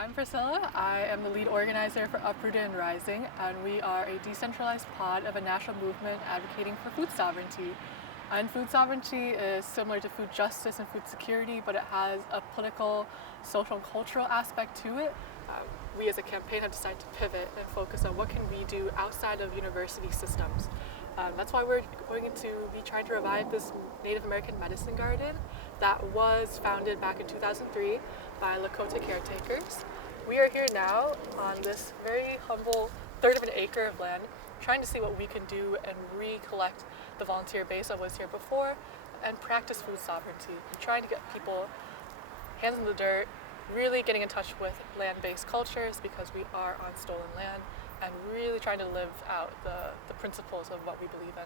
I'm Priscilla. I am the lead organizer for Uprooted and Rising, and we are a decentralized pod of a national movement advocating for food sovereignty. And food sovereignty is similar to food justice and food security, but it has a political, social, and cultural aspect to it. We as a campaign have decided to pivot and focus on what can we do outside of university systems. That's why we're going to be trying to revive this Native American medicine garden that was founded back in 2003 by Lakota caretakers. We are here now on this very humble third of an acre of land, trying to see what we can do and recollect the volunteer base that was here before and practice food sovereignty, trying to get people hands in the dirt, really getting in touch with land-based cultures because we are on stolen land, and really trying to live out the principles of what we believe in.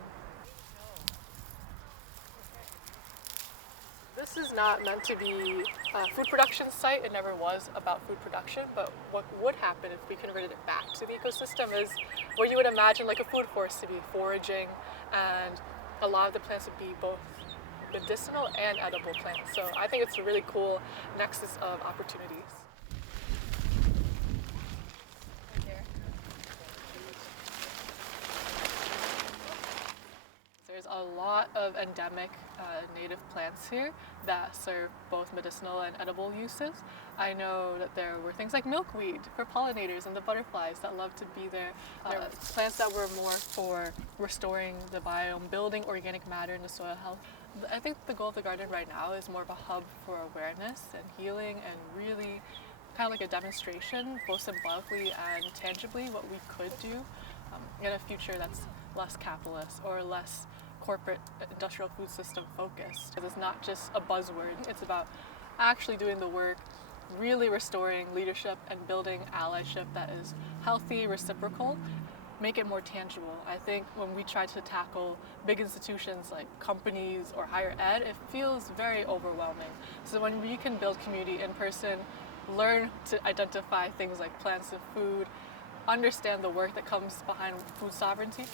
This is not meant to be a food production site. It never was about food production, but what would happen if we converted it back to the ecosystem is what you would imagine like a food forest to be, foraging, and a lot of the plants would be both medicinal and edible plants. So I think it's a really cool nexus of opportunities. There's a lot of endemic native plants here that serve both medicinal and edible uses. I know that there were things like milkweed for pollinators and the butterflies that love to be there. There were plants that were more for restoring the biome, building organic matter into soil health. I think the goal of the garden right now is more of a hub for awareness and healing, and really kind of like a demonstration, both symbolically and tangibly, what we could do in a future that's less capitalist or less corporate industrial food system focused. It's not just a buzzword, it's about actually doing the work, really restoring leadership and building allyship that is healthy, reciprocal, make it more tangible. I think when we try to tackle big institutions like companies or higher ed, it feels very overwhelming. So when we can build community in person, learn to identify things like plants and food, understand the work that comes behind food sovereignty,